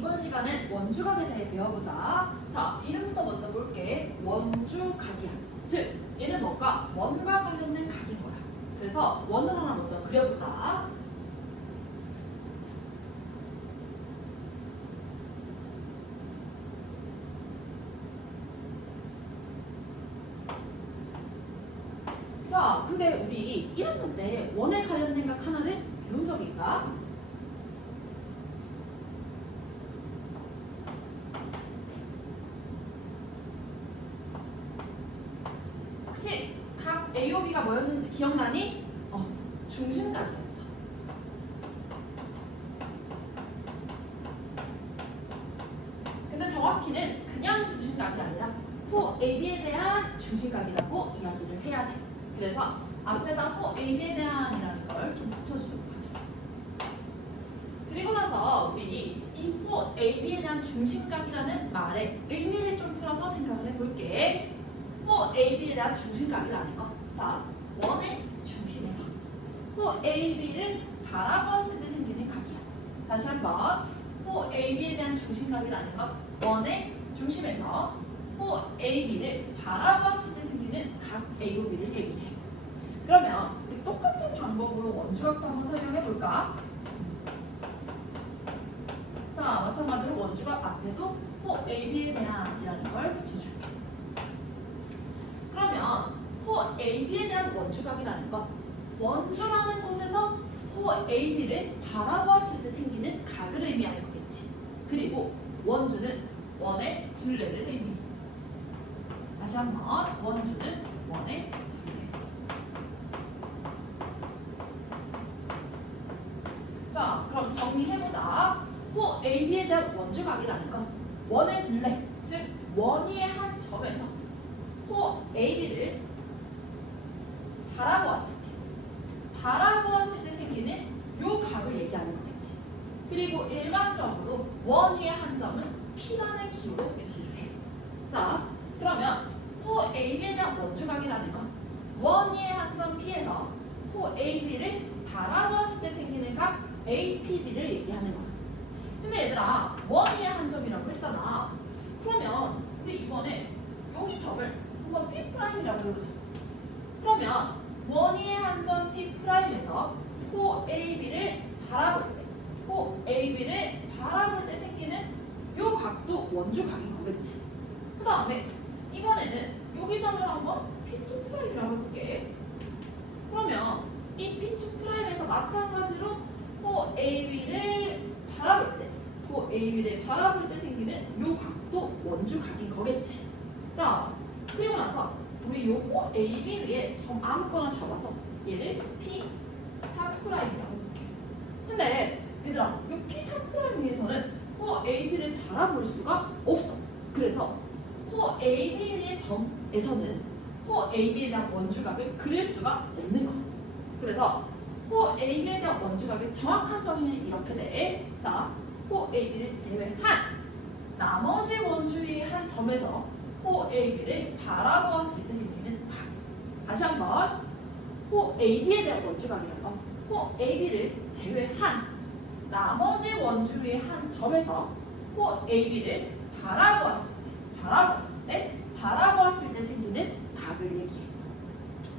이번 시간엔 원주각에 대해 배워보자. 자, 이름부터 먼저 볼게. 원주각이야. 즉, 얘는 뭔가 원과 관련된 각인 거야. 그래서 원을 하나 먼저 그려보자. 자, 근데 우리 1학년 때 원에 관련된 각 하나를 배운 적이 있다? 혹시 각 AOB가 뭐였는지 기억나니? 중심각이었어. 근데 정확히는 그냥 중심각이 아니라 호 AB에 대한 중심각이라고 이야기를 해야 돼. 그래서 앞에다 호 AB에 대한이라는 걸 좀 붙여주도록 하자. 그리고 나서 우리 이 호 AB에 대한 중심각이라는 말의 의미를 좀 풀어서 생각을 해볼게. 호 AB에 대한 중심각이라는 거. 자, 원의 중심에서 호 AB를 바라보았을 때 생기는 각이야. 다시 한번. 호 AB에 대한 중심각이라는 건 원의 중심에서 호 AB를 바라보았을 때 생기는 각 AOB를 얘기해. 그러면 우리 똑같은 방법으로 원주각도 한번 설명해볼까? 자, 마찬가지로 원주각 앞에도 호 AB에 대한이라는 걸 붙여줄게. 그러면 호 AB에 대한 원주각이라는 건 원주라는 곳에서 호 AB를 바라보았을 때 생기는 각을 의미하는 거겠지. 그리고 원주는 원의 둘레를 의미해. 다시 한번. 원주는 원의 둘레. 자, 그럼 정리해보자. 호 AB에 대한 원주각이라는 건 원의 둘레, 즉 원위의 한 점에서 호 AB를 바라보았을 때 생기는 요 각을 얘기하는 거겠지. 그리고 일반적으로 원위의 한 점은 P라는 기호로 표시를 해. 자, 그러면 호 AB에 대한 원주각이라는 건 원위의 한 점 P에서 호 AB를 바라보았을 때 생기는 각 APB를 얘기하는 거야. 근데 얘들아, 원위의 한 점이라고 했잖아. 그러면 우리 이번에 여기 점을 한번 P'이라고 해보자. 그러면 원위의 한 점 P'에서 호 AB를 바라볼 때 생기는 요 각도 원주각인 거겠지. 그 다음에 이번에는 여기 점을 한번 P2'이라고 해볼게. 그러면 이 P2'에서 마찬가지로 호 AB를 바라볼 때 생기는 요 각도 원주각인 거겠지. 자, 그리고 나서 우리 요 호 AB 위에 점 아무거나 잡아서 얘를 P4'이라고 해볼게. 근데 얘들아, 요 P4' 위에서는 호 AB를 바라볼 수가 없어. 그래서 호 AB 위의 점에서는 호 AB에 대한 원주각을 그릴 수가 없는 거야. 그래서 호 AB에 대한 원주각의 정확한 정의는 이렇게 돼. 자, 호 AB를 제외한 나머지 원주의 한 점에서 호 AB를 바라보았을 때 생기는 각. 다시 한번. 호 AB에 대한 원주각이라는 건 호 AB를 제외한 나머지 원주의 한 점에서 호 AB를 바라보았을 때 생기는 각을 얘기해.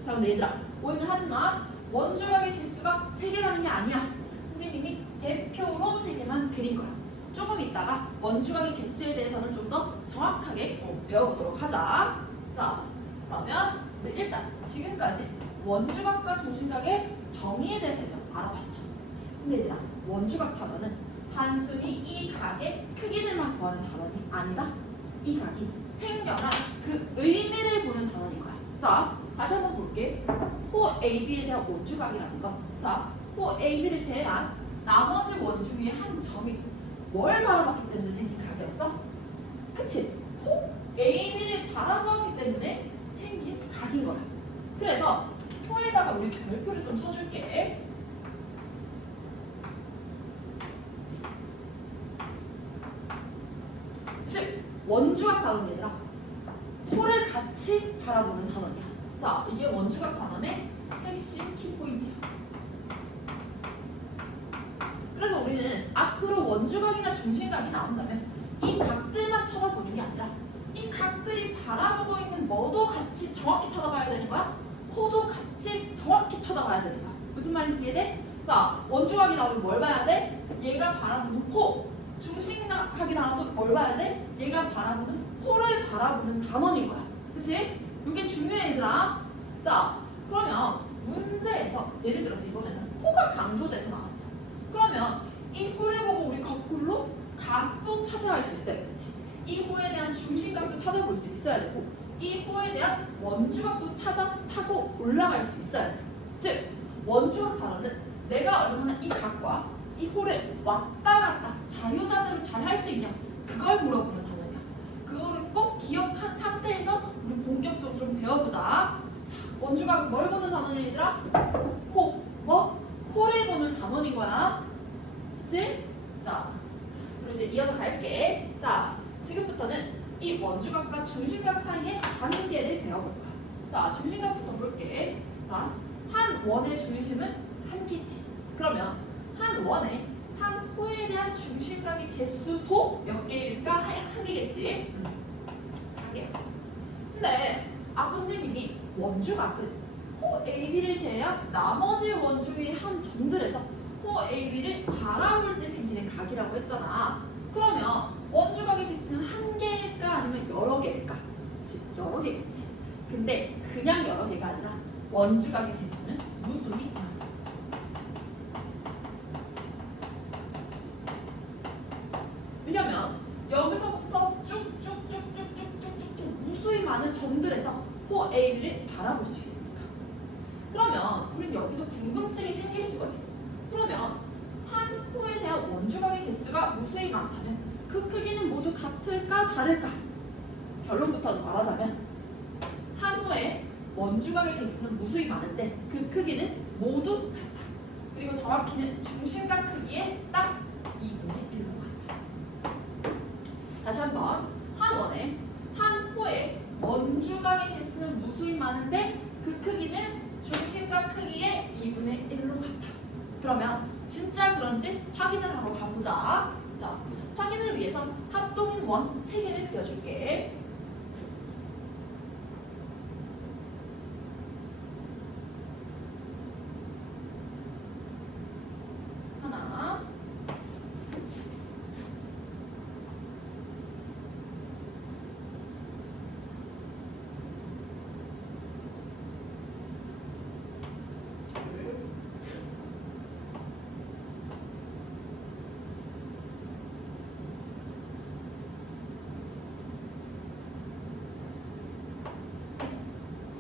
자, 근데 얘들아, 오해는 하지만 원주각의 개수가 3개라는 게 아니야. 선생님이 대표로 3개만 그린 거야. 조금 있다가 원주각의 개수에 대해서는 좀 더 정확하게 배워보도록 하자. 자, 그러면 일단 지금까지 원주각과 중심각의 정의에 대해서 좀 알아봤어. 근데 얘들아, 원주각 단어는 단순히 이 각의 크기들만 구하는 단어는 아니다. 이 각이 생겨난 그 의미를 보는 단어인 거야. 자, 다시 한번 볼게. 호 AB에 대한 원주각이라는 거. 자, 호 AB를 제외한 나머지 원주 위에 한 점이 뭘 바라봤기 때문에 생긴 각이었어? 그치? 호 AB를 바라보았기 때문에 생긴 각인 거야. 그래서 호에다가 우리 별표를 좀 쳐줄게. 즉, 원주각 단어는 얘들아, 호를 같이 바라보는 단어야. 자, 이게 원주각 단원의 핵심 키포인트야. 그래서 그래서 우리는 앞으로 원주각이나 중심각이 나온다면 이 각들만 쳐다보는 게 아니라 이 각들이 바라보고 있는 뭐도 같이 정확히 쳐다봐야 되는 거야? 호도 같이 정확히 쳐다봐야 되는 거야. 무슨 말인지 이해돼? 자, 원주각이 나오면 뭘 봐야 돼? 얘가 바라보는 호. 중심각이 나와도 뭘 봐야 돼? 얘가 바라보는 호를 바라보는 단원인 거야. 그치? 이게 중요해 얘들아. 자, 그러면 문제에서 예를 들어서 이번에는 호가 강조돼서 나왔어. 그러면 이 호를 보고 우리 거꾸로 각도 찾아갈 수 있어야 되지. 이 호에 대한 중심각도 찾아볼 수 있어야 되고 이 호에 대한 원주각도 찾아 타고 올라갈 수 있어야 돼. 즉 원주각 단어는 내가 얼마나 이 각과 이 호를 왔다 갔다 자유자재로 잘 할 수 있냐 그걸 물어보는 단어야. 그거를 꼭 기억한 상태에서 우리 본격적으로 좀 배워보자. 자, 원주각은 뭘 보는 단어냐 얘들아? 호. 뭐? 호를 보는 단어인 거야. 그치? 자, 그리고 이제 이어서 갈게. 자, 지금부터는 이 원주각과 중심각 사이의 관계를 배워볼 거야. 자, 중심각부터 볼게. 자, 한 원의 중심은 한 개지. 그러면 한 원에 한 호에 대한 중심각의 개수도 몇 개일까? 한 개겠지. 한 개. 근데 아까 선생님이 원주각은 호 AB를 제외한 나머지 원주의 한 점들에서 호 AB를 바라볼 때 생기는 각이라고 했잖아. 그러면 원주각의 개수는 한 개일까 아니면 여러 개일까? 즉 여러 개겠지. 근데 그냥 여러 개가 아니라 원주각의 개수는 무수히 많아. 왜냐면 여기서부터 쭉쭉쭉쭉쭉쭉쭉 무수히 많은 점들에서 호 AB를 바라볼 수 있으니까. 그러면 우린 여기서 궁금증이 생길 수가 있어. 그러면 한 호에 대한 원주각의 개수가 무수히 많다면 그 크기는 모두 같을까 다를까? 결론부터 말하자면 한 호에 원주각의 개수는 무수히 많은데 그 크기는 모두 같다. 그리고 정확히는 중심각 크기의 딱 2분의 1로 같다. 다시 한번 한 원에 한 호에 원주각의 개수는 무수히 많은데 그 크기는 중심각 크기의 2분의 1로 같다. 그러면 진짜 그런지 확인을 하러 가보자. 자, 확인을 위해서 합동인 원 3개를 그려줄게. 하나,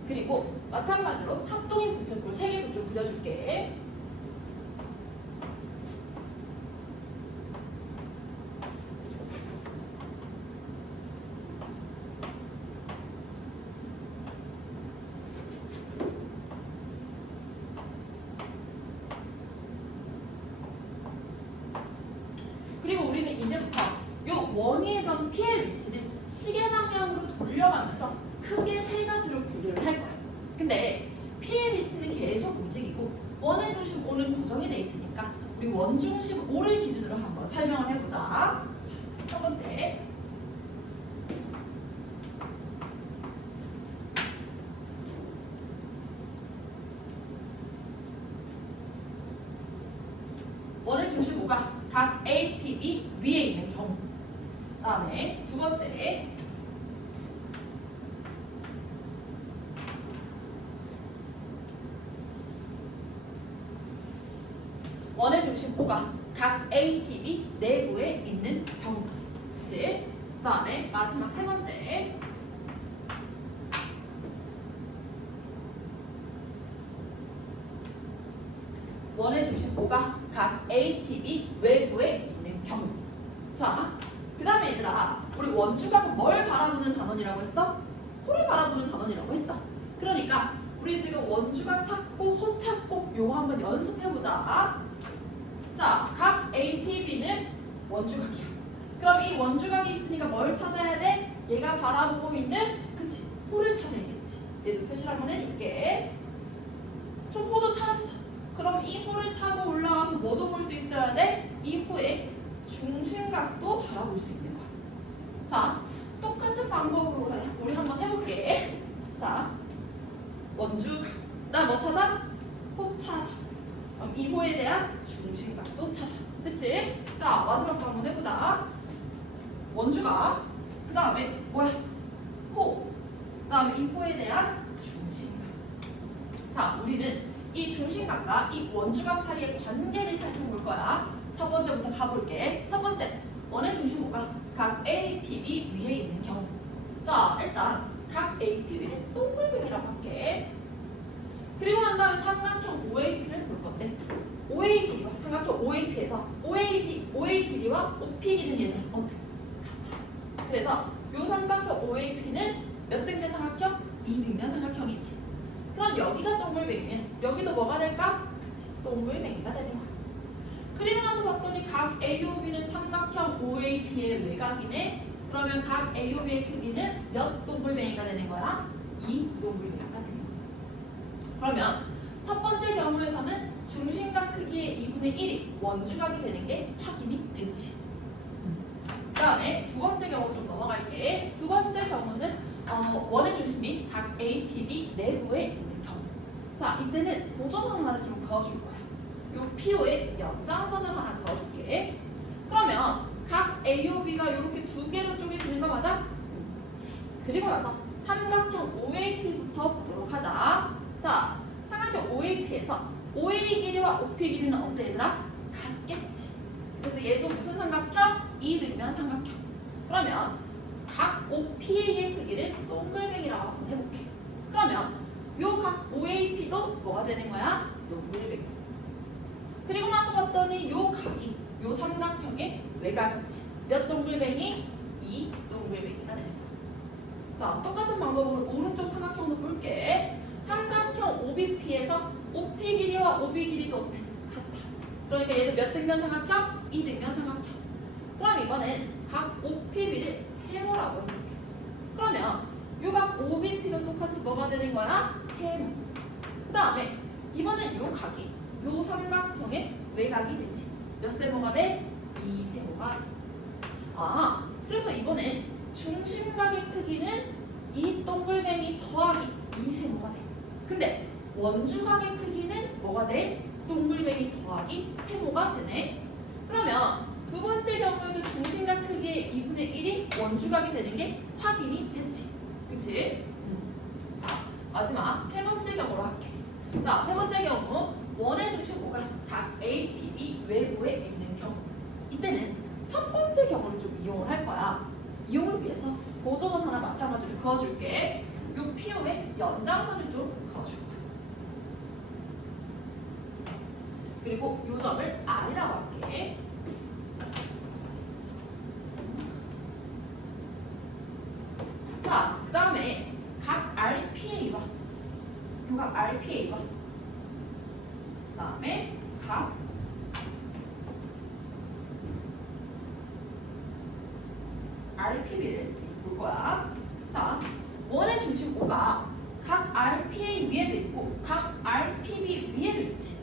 그리고 마찬가지로 합동인 부채꼴 3개도 좀 그려줄게. 그리고 우리는 이제부터 요 원위의 점 P의 위치를 시계 방향으로 돌려가면서 크게 3가지로 분류를 할 거야. 근데 P의 위치는 계속 움직이고 원의 중심 O는 고정이 돼 있으니까 우리 원 중심 O를 기준으로 한번 설명을 해보자. 첫 번째, 원의 중심 O가 각 A, P, B 위에 있는 경우. 그 다음에 두 번째, 원의 중심 O가 각 A, P, B 내부에 있는 경우. 그치? 그 다음에 마지막 세 번째, 원의 중심 O가 각 A, P, B 외부에 있는 경우. 자, 그 다음에 얘들아, 우리 원주각은 뭘 바라보는 단원이라고 했어? 호를 바라보는 단원이라고 했어. 그러니까 우리 지금 원주각 찾고 호 찾고 요거 한번 연습해보자. 자, 각 A, P, B는 원주각이야. 그럼 이 원주각이 있으니까 뭘 찾아야 돼? 얘가 바라보고 있는, 그치, 호를 찾아야겠지. 얘도 표시를 한번 해줄게. 그럼 호도 찾았어. 그럼 이 호를 타고 올라가서 뭐도 볼 수 있어야 돼? 이 호의 중심각도 바라볼 수 있는 거야. 자, 똑같은 방법으로 우리 한번 해볼게. 자, 원주각. 나 뭐 찾아? 호 찾아. 그럼 이 호에 대한 중심각도 찾아. 그치? 자, 마지막으로 한번 해보자. 원주각. 그 다음에 뭐야? 호. 그 다음에 이 호에 대한 중심각. 자, 우리는 이 중심각과 이 원주각 사이의 관계를 살펴볼 거야. 첫 번째부터 가볼게. 첫 번째, 원의 중심호가 각 A, P, B 위에 있는 경우. 자, 일단 각 A, P, B를 동글뱅이라고 할게. 그리고 난 다음에 삼각형 OAP를 볼 건데, OA 길이와 삼각형 OAP에서 OA 길이와 OP 길이는 얘는 어때? 같아. 그래서 요 삼각형 OAP는 몇 등변 삼각형? 2등변 삼각형이지. 그럼 여기가 동글뱅이면 여기도 뭐가 될까? 그치, 동글뱅이가 되는 거야. 그리고 나서 봤더니 각 AOB는 삼각형 OAP의 외곽이네. 그러면 각 AOB의 크기는 몇 동글뱅이가 되는 거야? 2 동글뱅이가 되는 거야. 그러면 첫 번째 경우에서는 중심각 크기의 2분의 1이 원주각이 되는 게 확인이 됐지. 그 다음에 두 번째 경우로 좀 넘어갈게. 두 번째 경우는 원의 중심이 각 A, P, B 내부에 있는 경우. 자, 이때는 보조선 하나를 좀 그어줄 거야. 요 PO에 연장선을 하나 그어줄게. 그러면 각 AOB가 이렇게 두 개로 쪼개지는 거 맞아? 그리고 나서 삼각형 OAP부터 보도록 하자. 자, 삼각형 OAP에서 OA 길이와 OP 길이는 어때 얘들아? 같겠지. 그래서 얘도 무슨 삼각형? 2등변 삼각형. 그러면 각 OP의 크기를 동글뱅이라고 한번 해볼게. 그러면 요 각 OAP도 뭐가 되는 거야? 동글뱅이. 그리고 나서 봤더니 요 각이 요 삼각형의 외곽이지. 몇 동글뱅이? 2 동글뱅이가 되는 거야. 자, 똑같은 방법으로 오른쪽 삼각형도 볼게. 삼각형 OBP에서 OP 길이와 OB 길이도 어때? 같아. 그러니까 얘도 몇 등변 삼각형? 2등변 삼각형. 그럼 이번엔 각 OPB를 세모라고 해볼게. 그러면 요 각 OBP도 똑같이 뭐가 되는 거야? 세모. 그 다음에 이번엔 요 각이 요 삼각형의 외곽이 되지. 몇 세모가 돼? 2세모가 돼. 아, 그래서 이번엔 중심각의 크기는 이 동글뱅이 더하기 2세모가 돼. 근데 원주각의 크기는 뭐가 돼? 동글뱅이 더하기 세모가 되네. 그러면 두 번째 경우에도 중심각 크기의 2분의 1이 원주각이 되는 게 확인이 됐지. 그치? 자, 마지막 세 번째 경우로 할게. 자, 세 번째 경우 원의 중심호가 각 A, P, B 외부에 있는 경우. 이때는 첫 번째 경우를 좀 이용을 할 거야. 이용을 위해서 보조선 하나 마찬가지로 그어줄게. 요 PO에 연장선을 좀 그어줄 거야. 그리고 요 점을 R이라고 할게. 자, 그 다음에 각 RPA와 요각 RPA와 그 다음에 각 RPB를 볼 거야. 자, 원의 중심 O가 각 RPA 위에도 있고 각 RPB 위에도 있지.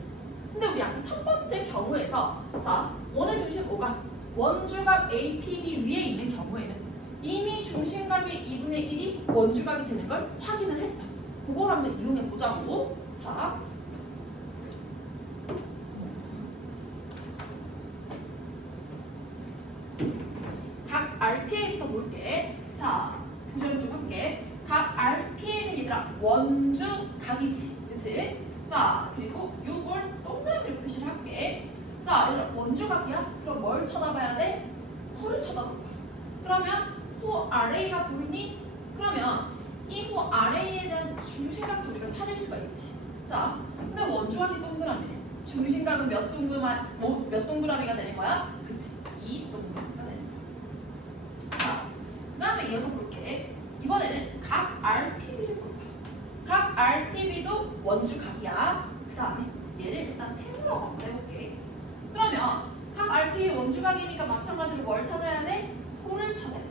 근데 우리 아까 첫 번째 경우에서 자, 원의 중심 O가 원주각 APB 위에 있는 경우에는 이미 중심각의 2분의 1이 원주각이 되는 걸 확인을 했어. 그걸 한번 이용해 보자고. 자, 각 RPA부터 볼게. 자, 보정 좀 할게. 각 RPA는 얘들아 원주각이지, 그치? 자, 그리고 요걸 동그라미로 표시를 할게. 자, 얘들아 원주각이야? 그럼 뭘 쳐다봐야 돼? 호를 쳐다볼 거야. 그러면 호 아래가 보이니? 그러면 이 호 아래에 대한 중심각도 우리가 찾을 수가 있지. 자, 근데 원주각이 동그라미네. 중심각은 몇 동그라미가 되는 거야? 그치? 2 동그라미가 되는 거야. 자, 그 다음에 이어서 볼게. 이번에는 각 RPB를 볼 거야. 각 RPB도 원주각이야. 그 다음에 얘를 일단 세모라고 한번 해볼게. 그러면 각 RPB 원주각이니까 마찬가지로 뭘 찾아야 돼? 호를 찾아야 돼.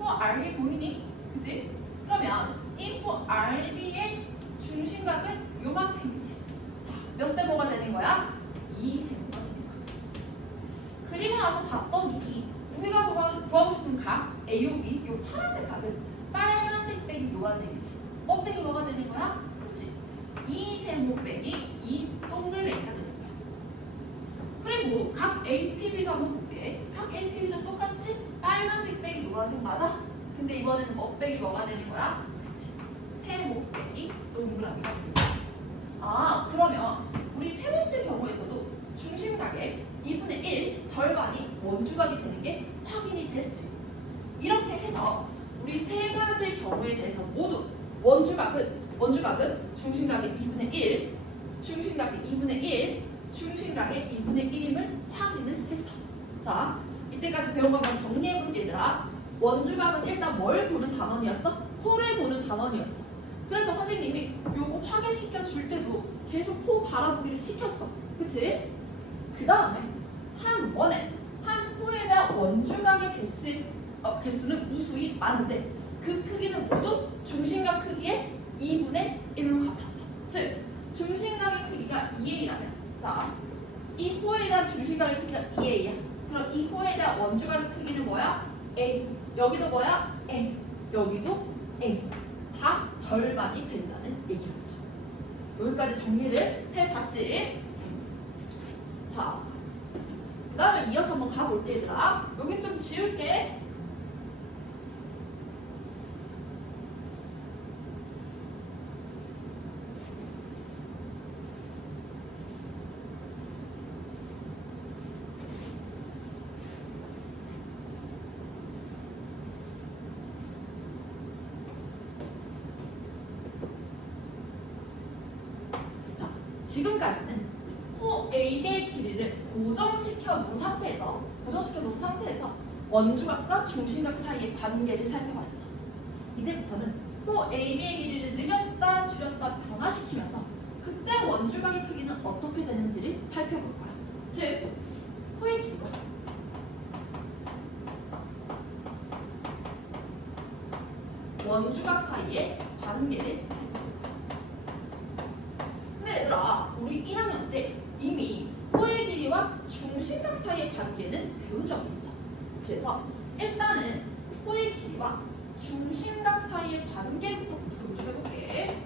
호 RB 보이니? 그치? 그러면 이 호 RB의 중심각은 요만큼이지. 자, 몇 세모가 되는 거야? 2세모가 되는 거야. 그리고 나서 봤더니 우리가 구하고 싶은 각 AOB, 요 파란색 각은 빨간색 빼기 노란색이지. 빼기 뭐가 되는 거야? 그치? 2세모 빼기 2 동글뱅이가 되는 거야. 그리고 각 APB도 한번 볼게. 각 APB도 똑같이 빨간색 빼기 노란색 맞아? 근데 이번에는 빼기 뭐가 되는 거야? 그치? 세모 빼기 동그라미가 되는 거지. 아, 그러면 우리 세 번째 경우에서도 중심각의 2분의 1 절반이 원주각이 되는 게 확인이 됐지. 이렇게 해서 우리 세 가지 경우에 대해서 모두 원주각은 중심각의 2분의 1, 중심각의 2분의 1, 중심각의 2분의 1임을 확인을 했어. 자, 이때까지 배운 것만 정리해볼게 얘들아. 원주각은 일단 뭘 보는 단원이었어? 호를 보는 단원이었어. 그래서 선생님이 요거 확인시켜 줄 때도 계속 호 바라보기를 시켰어. 그치? 그 다음에 한 호에 대한 원주각의 개수는 무수히 많은데 그 크기는 모두 중심각 크기의 2분의 1로 같았어. 즉, 중심각의 크기가 2A라면 자, 이 호에 대한 중심각의 크기가 2A야. 그럼 이 호에 대한 원주각의 크기는 뭐야? A. 여기도 뭐야? A. 여기도 A. 다 절반이 된다는 얘기였어. 여기까지 정리를 해봤지? 자, 그 다음에 이어서 한번 가볼게 얘들아. 여긴 좀 지울게. 지금까지는 호 AB의 길이를 고정시켜 놓은 상태에서 원주각과 중심각 사이의 관계를 살펴봤어. 이제부터는 호 AB의 길이를 늘렸다 줄였다 변화시키면서 그때 원주각의 크기는 어떻게 되는지를 살펴볼 거야. 즉, 호의 길이와 원주각 사이의 관계를 살펴볼 거야. 얘들아, 우리 1학년 때 이미 호의 길이와 중심각 사이의 관계는 배운 적이 있어. 그래서 일단은 호의 길이와 중심각 사이의 관계부터 분석을 좀 해볼게.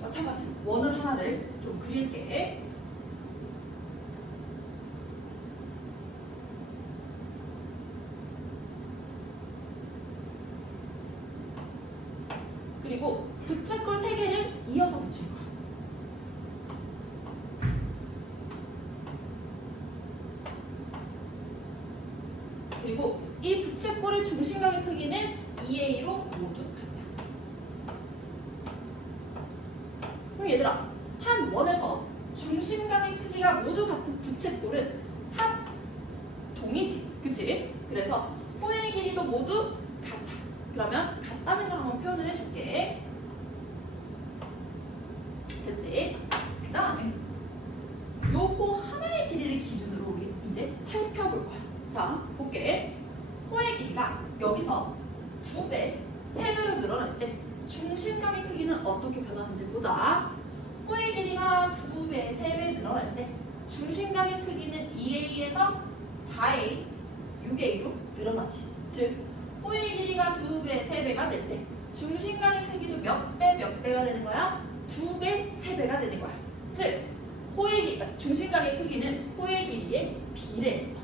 마찬가지 원을 하나를 좀 그릴게. 그리고 부채꼴 3개를 이어서 붙일 거야. 그리고 이 부채꼴의 중심각의 크기는 2A로 모두 같다. 그럼 얘들아, 한 원에서 중심각의 크기가 모두 같은 부채꼴은 합동이지. 그치? 그래서 호의 길이도 모두 같아. 그러면 같다는 걸 한번 표현을 해줄게. 됐지? 그 다음에 요 호 하나의 길이를 기준으로 우리 이제 살펴볼 거야. 자, 볼게. 호의 길이가 여기서 2배, 3배로 늘어날 때 중심각의 크기는 어떻게 변하는지 보자. 호의 길이가 2배, 3배 늘어날 때 중심각의 크기는 2A에서 4A, 6A로 늘어나지. 즉, 호의 길이가 2배, 3배가 될 때 중심각의 크기도 몇 배가 되는 거야? 2배, 3배가 되는 거야. 즉, 중심각의 크기는 호의 길이에 비례했어.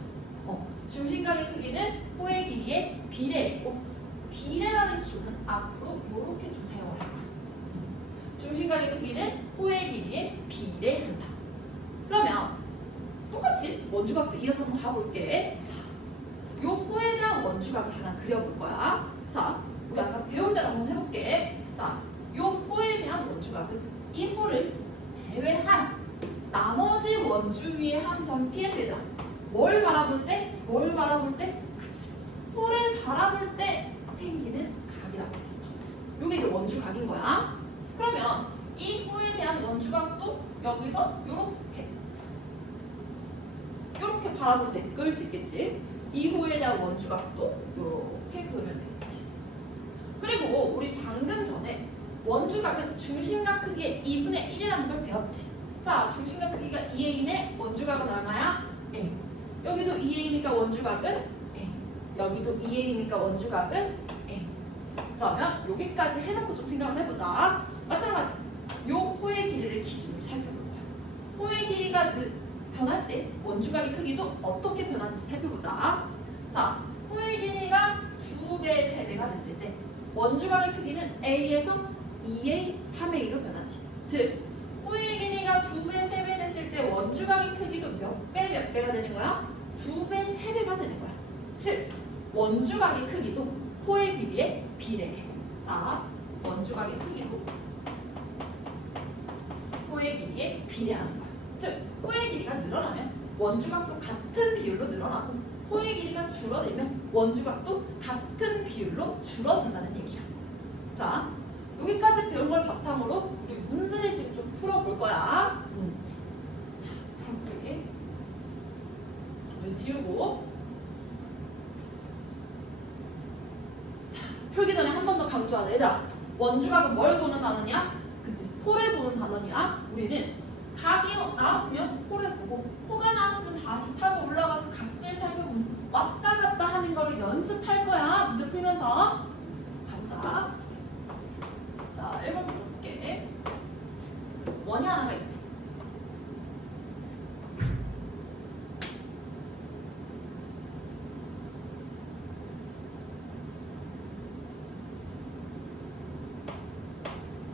중심각의 크기는 호의 길이에 비례했고, 비례라는 기호는 앞으로 이렇게 좀 사용을 할 거야. 중심각의 크기는 호의 길이에 비례한다. 그러면 똑같이 원주각도 이어서 한번 가볼게. 요 호에 대한 원주각을 하나 그려볼 거야. 자, 우리 아까 배운 대로 한번 해볼게. 자, 요 호에 대한 원주각은 이 호를 제외한 나머지 원주 위에 한 점 피해서 얘들아, 뭘 바라볼 때? 그치. 호를 바라볼 때 생기는 각이라고 했었어. 요게 이제 원주각인 거야. 그러면 이 호에 대한 원주각도 여기서 요렇게 바라볼 때 그을 수 있겠지. 이 호에 대한 원주각도 이렇게 그으면 되겠지. 그리고 우리 방금 전에 원주각은 중심각 크기의 2분의 1이라는 걸 배웠지. 자, 중심각 크기가 2a인의 원주각은 얼마야? A. 여기도 2a니까 원주각은 A. 여기도 2a니까 원주각은 A. 그러면 여기까지 해놓고 좀 생각을 해보자. 마찬가지. 요 호의 길이를 기준으로 살펴볼 거야. 호의 길이가 변할 때 원주각의 크기도 어떻게 변하는지 살펴보자. 자, 호의 길이가 2배, 3배가 됐을 때 원주각의 크기는 A에서 2A, 3A로 변하지. 즉, 호의 길이가 2배, 3배 됐을 때 원주각의 크기도 몇 배가 되는 거야? 2배, 3배가 되는 거야. 즉, 원주각의 크기도 호의 길이에 비례해. 자, 원주각의 크기도 호의 길이에 비례하는 거야. 즉, 호의 길이가 늘어나면 원주각도 같은 비율로 늘어나고 호의 길이가 줄어들면 원주각도 같은 비율로 줄어든다는 얘기야. 자, 여기까지 배운 걸 바탕으로 우리 문제를 지금 좀 풀어볼 거야. 자, 풀어볼게. 지우고. 자, 풀기 전에 한 번 더 강조하자. 얘들아, 원주각은 뭘 보는 단어냐? 그치, 호를 보는 단어냐? 우리는 각이 나왔으면 호를 보고, 호가 나왔으면 다시 타고 올라가서 각들 살펴보는 왔다 갔다 하는 거를 연습할 거야. 문제 풀면서. 가보자. 자, 1번부터 볼게. 원이 하나가 있대.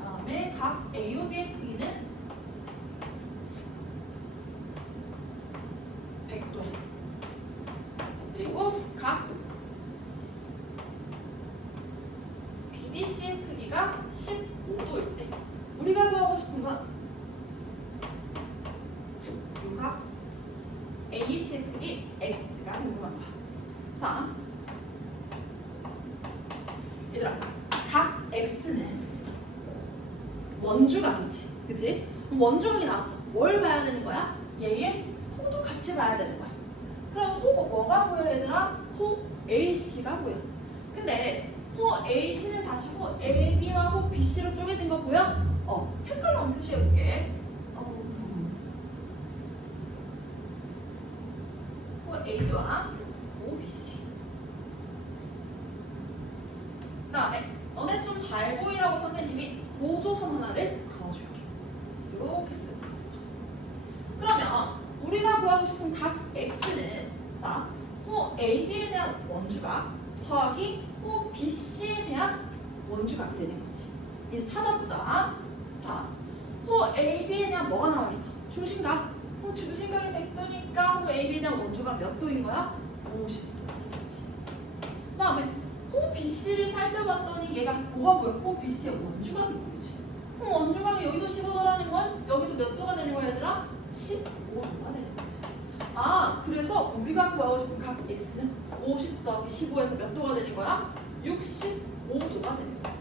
다음에 각 A, B의 크기는 100도. 그리고 각 BDC의 크기가 15도일 때 우리가 구하고 싶은 건 각 AC의 크기 X가 궁금한 거야. 자, 얘들아, 각 X는 원주각이지, 그치? 원주각이 나왔어. 뭘 봐야 되는 거야? 얘의 호도 같이 봐야 되는 거야. 그럼 호가 뭐가 보여, 얘들아? 호 AC가 보여. 근데 호 AC는 다시 호 AB와 호 BC로 쪼개진 거 보여? 색깔로 한번 표시해볼게. 호 AB와 호 BC. 그 다음에 너네 좀 잘 보이라고 선생님이 보조선 하나를 그어줄게. 이렇게 쓰고 있어. 그러면 우리가 구하고 싶은 각 X는, 자, 호 AB에 대한 원주각 더하기 호 BC에 대한 원주각이 되는 거지. 이제 찾아보자. 자, 호 AB에 대한 뭐가 나와 있어? 중심각. 중심각이 100도니까 호 AB에 대한 원주각 몇 도인 거야? 50도지. 그 다음에 호 BC를 살펴봤더니 얘가 뭐가 보여? 호 BC의 원주각이 보이지. 그럼 원주각이 여기도 15도라는 건 여기도 몇 도가 되는 거야, 얘들아? 15도가 되는 거지. 아, 그래서 우리가 구하고 싶은 각 X는 50 더하기 15에서 몇 도가 되는 거야? 65도가 되는 거야.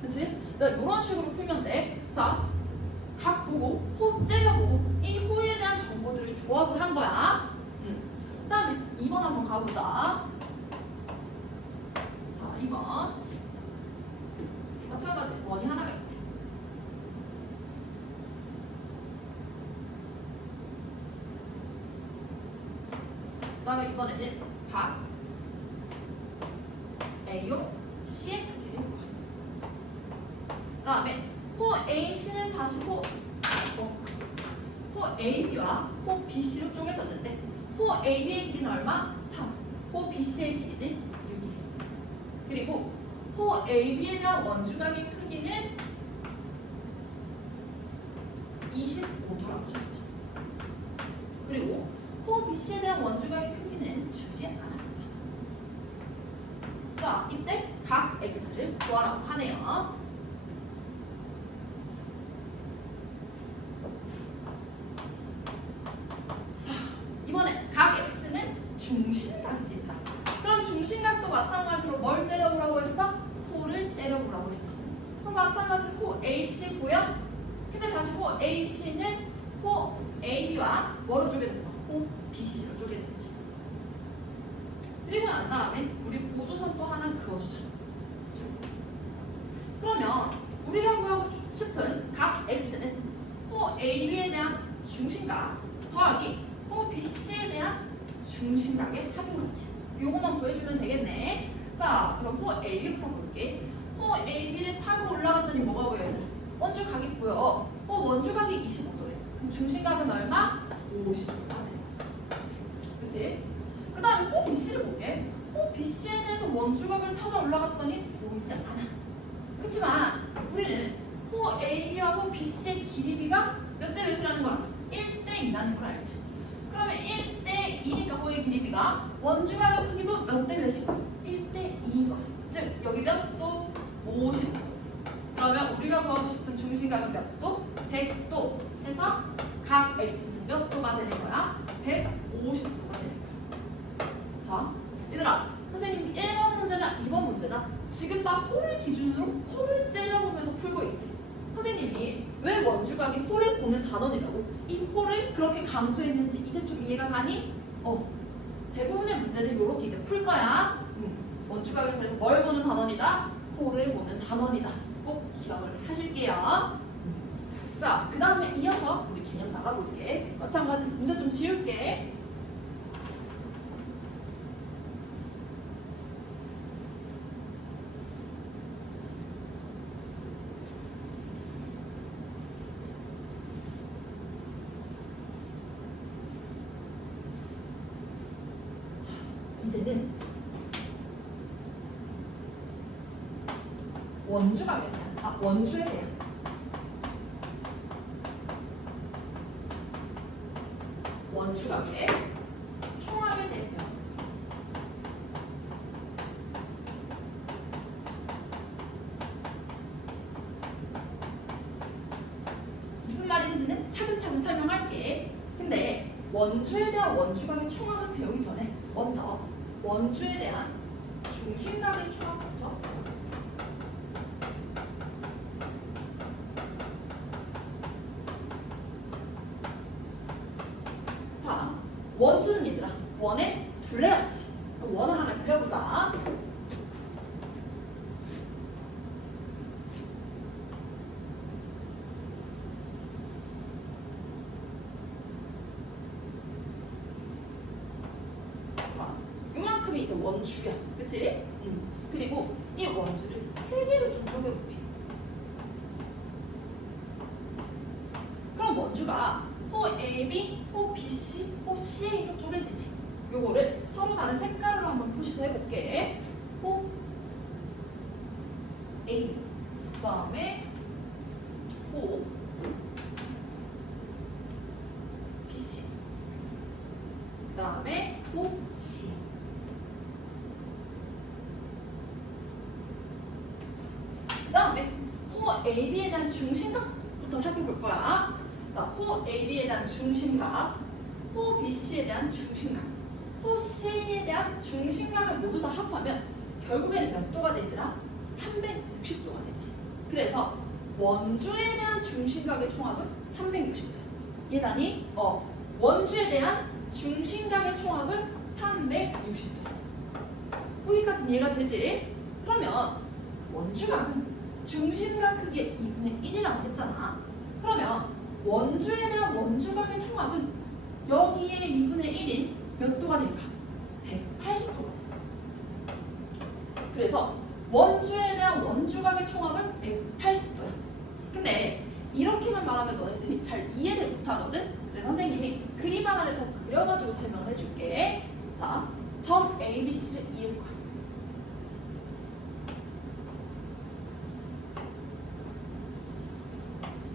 그치? 이런 식으로 풀면 돼. 자, 각 보고, 호 째려보고, 이 호에 대한 정보들을 조합을 한 거야. 그 다음에 2번 한번 가보자. 자, 2번. 마찬가지, 원이 하나가 있대. 그 다음에 이번에는 각 A요, C의 크기를 구하라. 그 다음에 호 AC는 다시 호 AB와 호 BC로 쪼개졌는데 호 AB의 길이는 얼마? 3. 호 BC의 길이는 6이에요. 그리고 호 AB에 대한 원주각의 크기는 25도라고 줬어. 그리고 호 BC에 대한 원주각의 크기는 주지 않았어. 자, 이때 각 X를 구하라고 하네요. 이번에 각 X는 중심각이지. 그럼 중심각도 마찬가지로 뭘 째려보라고 했어? 호를 째려보라고 했어. 그럼 마찬가지로 호 AC 보여? 근데 다시 호 AC는 호 AB와 뭐로 쪼개졌어? 호 BC로 쪼개졌지. 그리고 난 다음에 우리 보조선 또 하나 그어주자. 그러면 우리가 구하고 싶은 각 x는 호 AB에 대한 중심각 더하기 호 BC에 대한 중심각의 합인 거지. 요거만 구해주면 되겠네. 자, 그럼 호 AB부터 볼게. 호 AB를 타고 올라갔더니 뭐가 보여야 돼? 원주각이 보여. 원주각이 25도래. 그럼 중심각은 얼마? 50도가 돼. 그치? 그 다음에 호 BC를 볼게. 호 BC에 대해서 원주각을 찾아 올라갔더니 보이지 않아. 그치만 우리는 호 AB와 호 BC의 길이비가 몇 대 몇이라는 거야? 1대 2라는 걸 알지? 그러면 1대 2니까 호의 길이비가 원주각의 크기도 몇 대 몇인가? 1대 2인 거야. 즉 여기 몇 도? 50도. 그러면 우리가 구하고 싶은 중심각은 몇 도? 100도 해서 각 x는 몇 도가 되는 거야? 150도가 되는 거야. 자, 얘들아, 선생님 1번 문제나 2번 문제나 지금 다 홀을 기준으로 홀을 째려보면서 풀고 있지. 선생님이 왜 원주각이 홀을 보는 단원이라고 이 홀을 그렇게 강조했는지 이제 좀 이해가 가니? 대부분의 문제를 이렇게 이제 풀 거야. 원주각이 그래서 뭘 보는 단원이다? 홀을 보는 단원이다. 꼭 기억을 하실게요. 자, 그 다음에 이어서 우리 개념 나가볼게. 마찬가지 문제 좀 지울게. 이제는 원주각에 대한, 원주에 대한 원주각의 총합에 대해서 무슨 말인지는 차근차근 설명할게. 근데 원주에 대한 원주각의 총합을 배우기 전에 먼저 원주에 대한 중심각의 총합부터 자, 원주는 얘들아 원의 둘레였지. 원을 하나 그려보자. 요만큼이 이제 원주야. 그치? 그리고 이 원주를 세 개로 좀 쪼개볼게. 그럼 원주가 호 AB, 호 BC, 호 CA로 쪼개지지. 요거를 서로 다른 색깔로 한번 표시도 해볼게. 호 AB, 그 다음에 호 BC, 그 다음에 호 C. 그 다음에 호 AB에 대한 중심각부터 살펴볼 거야. 자, 호 AB에 대한 중심각, 호 BC에 대한 중심각, 호 CA에 대한 중심각을 모두 다 합하면 결국에는 몇 도가 되더라? 360도가 되지. 그래서 원주에 대한 중심각의 총합은 360도야. 얘다니? 원주에 대한 중심각의 총합은 360도. 여기까지는 이해가 되지? 그러면 원주각은 중심각 크기의 2분의 1이라고 했잖아. 그러면 원주에 대한 원주각의 총합은 여기에 2분의 1인 몇 도가 될까? 180도가 돼. 그래서 원주에 대한 원주각의 총합은 180도야. 근데 이렇게만 말하면 너네들이 잘 이해를 못하거든? 그래서 선생님이 그림 하나를 더 그려가지고 설명을 해줄게. 자, 점 A, B, C를 이해해볼까?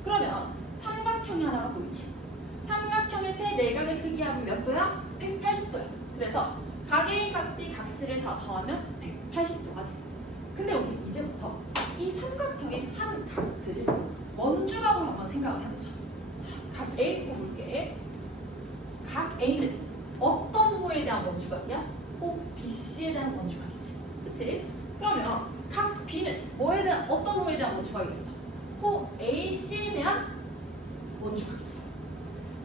그러면 삼각형이 하나가 보이지? 삼각형의 세 내각의 크기 합은 몇 도야? 180도야. 그래서 각 A, 각 B, 각 C를 다 더하면 180도가 돼. 근데 우리 이제부터 이 삼각형의 한 각들을 원주각으로 한번 생각을 해보자. 자, 각 A부터 볼게. 각 A는 어떤 호에 대한 원주각이야? 호 BC에 대한 원주각이지. 그치? 그러면 각 B는 뭐에 대한, 어떤 호에 대한 원주각이겠어? 호 AC에 대한 원주각이야.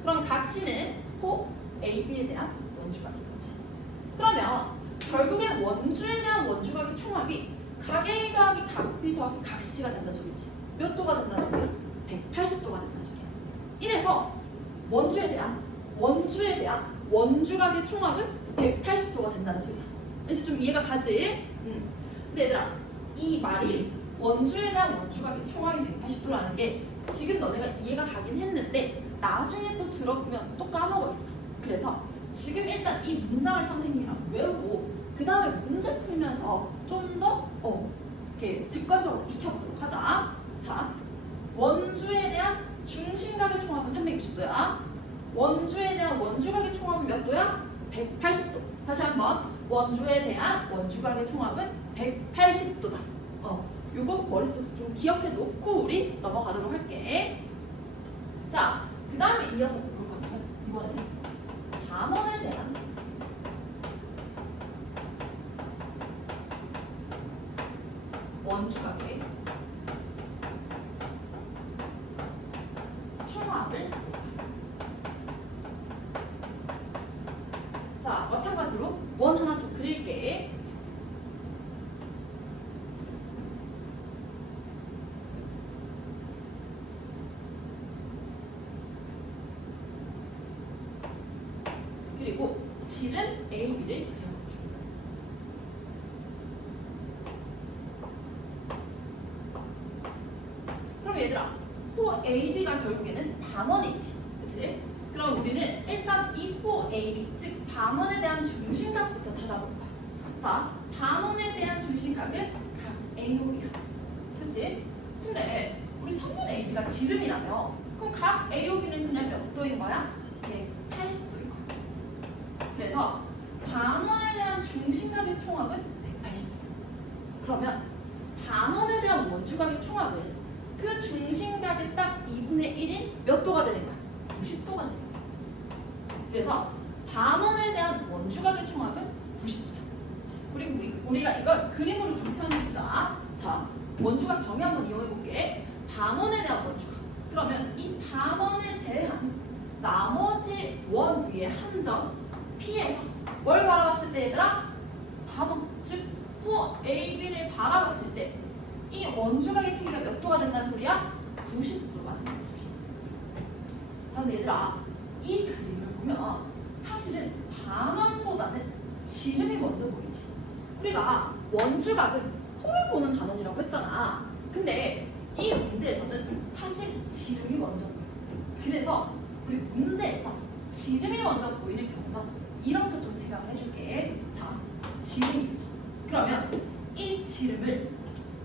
그럼 각 C는 호 AB에 대한 원주각이겠지. 그러면 결국엔 원주에 대한 원주각의 총합이 각 A 더하기 각 B 더하기 각 C가 된다는 소리지. 몇 도가 된다는 소리야? 180도가 된다는 소리야. 이래서 원주에 대한 원주각의 총합은 180도가 된다는 소리야. 이제 좀 이해가 가지? 근데 얘들아, 이 말이 원주에 대한 원주각의 총합이 180도라는 게 지금 너네가 이해가 가긴 했는데 나중에 또 들어보면 또 까먹어 있어. 그래서 지금 일단 이 문장을 선생님이랑 외우고 그 다음에 문제 풀면서 좀 더 이렇게 직관적으로 익혀보도록 하자. 자, 원주에 대한 중심각의 총합은 360도야. 원주에 대한 원주각의 총합은 몇 도야? 180도. 다시 한번 원주에 대한 원주각의 총합은 180도다. 요거 머릿속에 좀 기억해 놓고 우리 넘어가도록 할게. 자, 그 다음에 이어서 볼 거는 이번에는 반원에 대한 원주각의 총합을 자, 마찬가지로 원 하나 좀 그릴게. 그리고 질은 AB를 그려볼게. 그럼 얘들아, 호 AB가 결국에는 반원이지, 그치? 그럼 우리는 일단 이 호 AB, 즉 반원에 대한 중심각부터 찾아볼 거야. 자, 반원에 대한 중심각은 각 AOB야, 그치? 근데 우리 성분 AB가 지름이라며, 그럼 각 AOB는 그냥 몇 도인 거야? 180도인 거야. 그래서 반원에 대한 중심각의 총합은 180도. 그러면 반원에 대한 원주각의 총합은 그 중심각의 딱 2분의 1인 몇 도가 되는 거야? 90도가 되는 거야. 그래서 반원에 대한 원주각의 총합은 90도야. 그리고 우리가 이걸 그림으로 좀 표현해보자. 자, 원주각 정의 한번 이용해볼게. 반원에 대한 원주각. 그러면 이 반원을 제외한 나머지 원 위에 한 점 P에서 뭘 바라봤을 때 얘들아? 반원, 즉 호 AB를 바라봤을 때 이 원주각의 크기가 몇 도가 된다는 소리야? 90도가 된다는 소리야. 자, 근데 얘들아, 이 그림을 보면 사실은 반원보다는 지름이 먼저 보이지. 우리가 원주각은 호를 보는 단원이라고 했잖아. 근데 이 문제에서는 사실 지름이 먼저 보여. 그래서 우리 문제에서 지름이 먼저 보이는 경우는 이렇게 좀 생각을 해줄게. 자, 지름이 있어. 그러면 이 지름을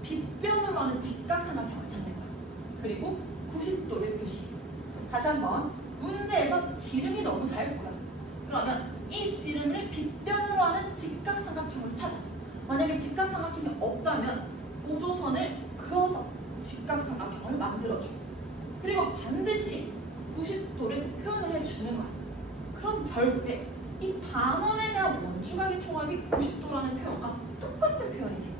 빗변으로 하는 직각삼각형을 찾는 거야. 그리고 90도를 표시해. 다시 한번 문제에서 지름이 너무 잘 보여. 그러면 이 지름을 빗변으로 하는 직각삼각형을 찾아. 만약에 직각삼각형이 없다면 보조선을 그어서 직각삼각형을 만들어줘. 그리고 반드시 90도를 표현을 해주는 거야. 그럼 결국에 이 반원에 대한 원주각의 총합이 90도라는 표현과 똑같은 표현이 돼.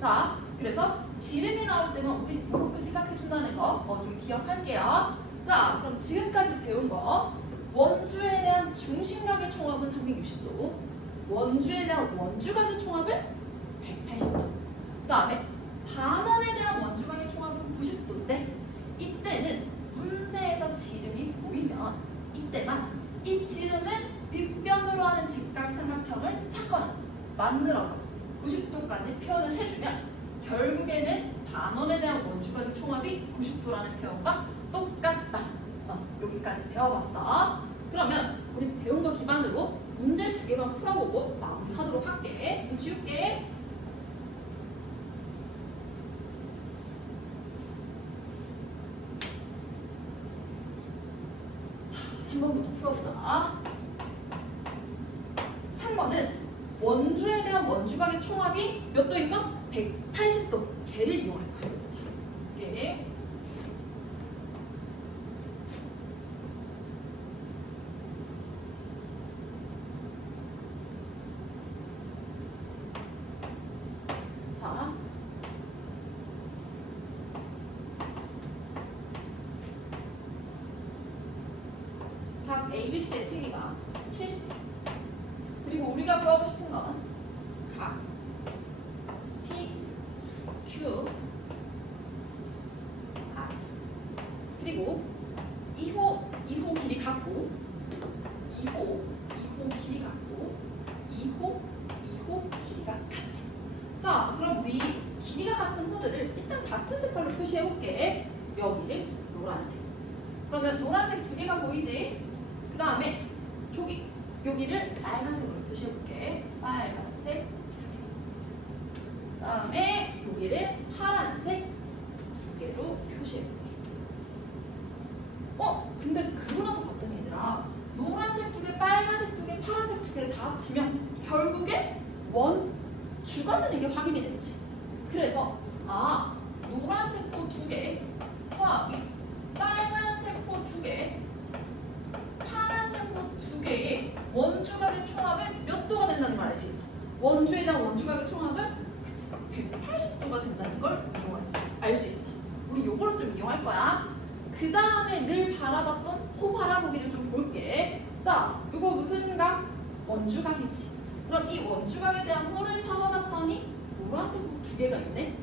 자, 그래서 지름이 나올 때만 우리 이렇게 생각해준다는 거 좀 기억할게요. 자, 그럼 지금까지 배운 거 원주에 대한 중심각의 총합은 360도, 원주에 대한 원주각의 총합은 180도. 그 다음에 반원에 대한 원주각의 총합은 90도인데 이때는 문제에서 지름이 보이면 이때만 이 지름을 빗변으로 하는 직각삼각형을 찾거나 만들어서 90도까지 표현을 해주면 결국에는 반원에 대한 원주각의 총합이 90도라는 표현과 똑같다. 여기까지 배워봤어. 그러면 우리 배운 거 기반으로 문제 2개만 풀어보고 마무리하도록 할게. 좀 지울게. 자, 3번부터 풀어보자. 3번은 원주에 대한 원주각의 총합이 몇 도인가? 180도. 걔를 이용할 거야. 자, 이게 자, 각 ABC의 크기가 70도. 그리고 우리가 구하고 싶은 건 각 P, Q, 그리고 2호 길이 같고 2호 길이 같고 2호 길이가 같아. 자, 그럼 우리 길이가 같은 호들을 일단 같은 색깔로 표시해볼게. 여기를 노란색. 그러면 노란색 두 개가 보이지? 그 다음에 여기를 빨간색으로 표시해볼게. 빨간색 두 개. 그 다음에 여기를 파란색 두 개로 표시해볼게. 근데 그러고 나서 봤더니 얘들아, 노란색 두 개, 빨간색 두 개, 파란색 두 개를 다 합치면 결국에 원주가 되는 게 확인이 됐지. 그래서 노란색 호 두 개 더하기 빨간색 호 두 개, 파란색 호 두 개의 원주각의 총합은 몇 도가 된다는 걸 알 수 있어. 원주에 대한 원주각의 총합은 180도가 된다는 걸 알 수 있어. 우리 요거를 좀 이용할 거야. 그 다음에 늘 바라봤던 호 바라보기를 좀 볼게. 자, 요거 무슨 각? 원주각이지. 그럼 이 원주각에 대한 호를 찾아봤더니 노란색 호 두 개가 있네.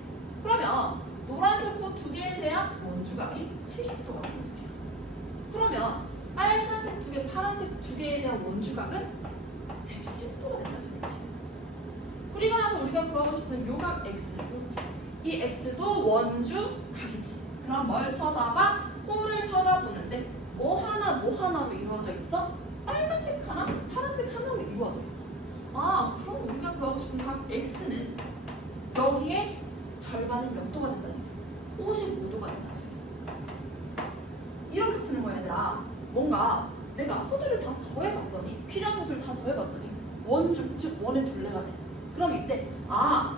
그러면 노란색 호 두 개에 대한 원주각이 70도가 됩니다. 그러면 빨간색 두 개, 파란색 두 개에 대한 원주각은 110도가 된다는 거지. 그리고 나서 우리가 구하고 싶은 요각 X는 이 X도 원주각이지. 그럼 뭘 쳐다봐? 호를 쳐다보는데 뭐 하나로 이루어져 있어? 빨간색 하나, 파란색 하나로 이루어져 있어. 그럼 우리가 구하고 싶은 각 X는 여기에 절반은 몇 도가 된다는 거야? 55도가 된다는 거야. 이렇게 푸는 거야, 얘들아. 뭔가 내가 호들을 다 더해봤더니, 필요한 호들을 다 더해봤더니 원주, 즉 원의 둘레가 돼. 그럼 이때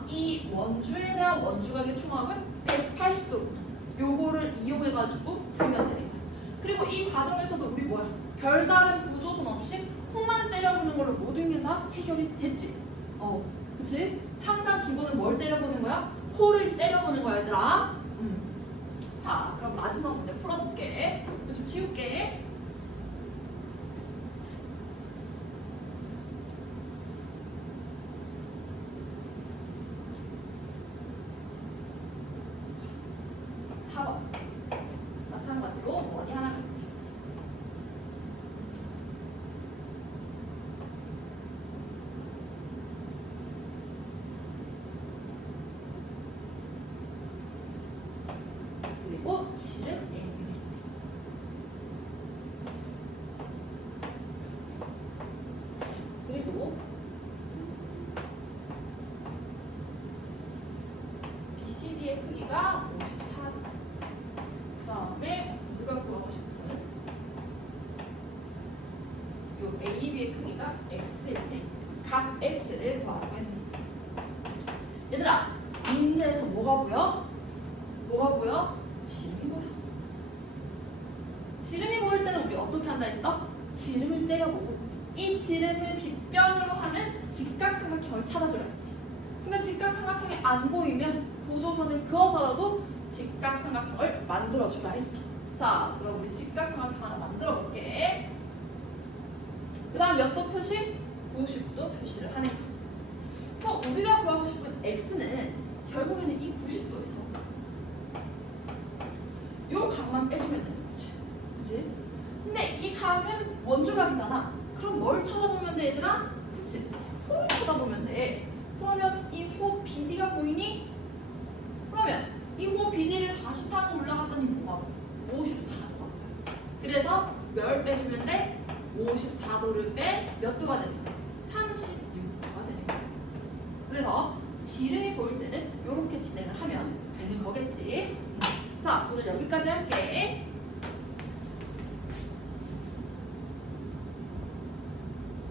이 원주에 대한 원주각의 총합은 180도구나. 요거를 이용해가지고 풀면 되는 거야. 그리고 이 과정에서도 우리 뭐야? 별다른 보조선 없이 호만 째려보는 걸로 모든 게 다 해결이 됐지. 그치? 항상 기본은 뭘 째려보는 거야? 호를 째려보는 거야, 얘들아. 자, 그럼 마지막 문제 풀어볼게. 이거 좀 지울게. 마찬가지로 원이 하나 갈게. 그리고 질은 A. 그리고 BCD의 크기가 54. 그 다음에 우리가 구하고 싶은 요 AB의 크기가 X일 때 각 X를 구하라고 했네. 얘들아, 문제에서 뭐가 보여? 뭐가 보여? 지름이 보여. 지름이 보일 때는 우리 어떻게 한다 했어? 지름을 째려보고 이 지름을 빗변으로 하는 직각삼각형을 찾아주라 했지. 근데 직각삼각형이 안 보이면 보조선을 그어서라도 직각삼각형을 만들어주라 했어. 자, 그럼 우리 직각삼각형 하나 만들어 볼게. 그 다음 몇 도 표시? 90도 표시를 하는 거야. 또 우리가 구하고 싶은 X는 결국에는 이 90도에서 요 각만 빼주면 되는 거지. 그치? 근데 이 각은 원주각이잖아. 그럼 뭘 찾아보면 돼, 얘들아? 그치? 호를 쳐다보면 돼. 그러면 이 호 BD가 보이니? 그러면 이 호 BD를 다시 타고 올라갔더니 뭐가 54도가. 그래서 몇 빼주면 돼? 54도를 빼 몇 도가 되는 거야? 36도가 되는 거야. 그래서 지름이 보일 때는 이렇게 진행을 하면 되는 거겠지. 자, 오늘 여기까지 할게.